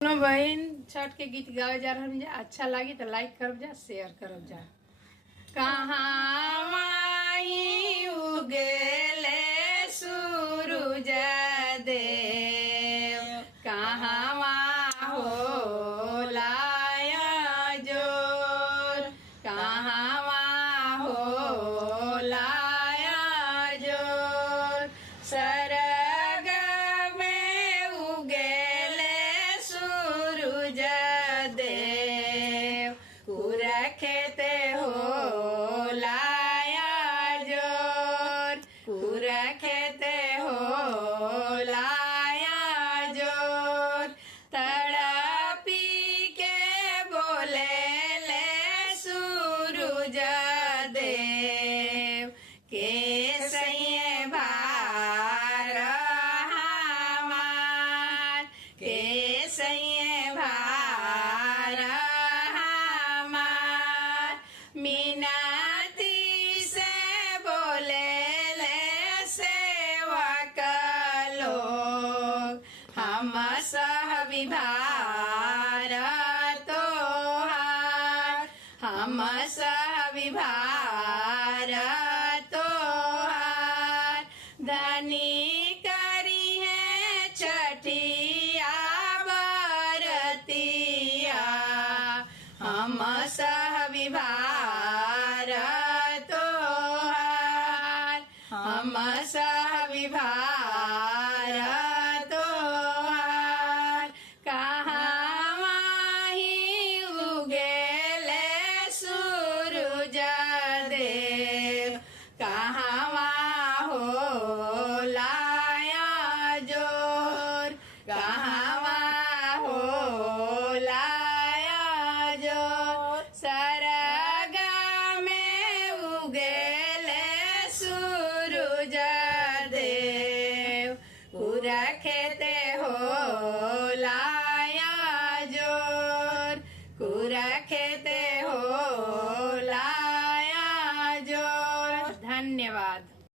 दोनों बहन छठ के गीत गावे जा रहा जा। अच्छा लगी तो लाइक करब जा, शेयर करब जा। कहाँ माही उगले सूरज देव, कहाँ हो लाया जोर, कहाँ हो लाया जोर। सरग में उगले सूरज देव, पूरा खेते हो लाया जोर, पूरा खेते हो लाया जोर। तड़पी के बोले ले सूरज देव, के सैये भार हमार, के सैये भार हमार। मीनाती से बोले ले सेवक लोग, हम सह विभार तोहार, हम सह विभार तोहार। धनी करी है छठिया बरतिया, हम सह विभार तोहार, हम सह विभार तोहार। कहाँ माही उगले सूरज देव, कहाँ हो लाया जोर, कहाँ हो लाया जोर। सरग में उगले सूरज देव, पूरा खेते हो लाया जोर, पूरा खेते हो लाया जोर। धन्यवाद।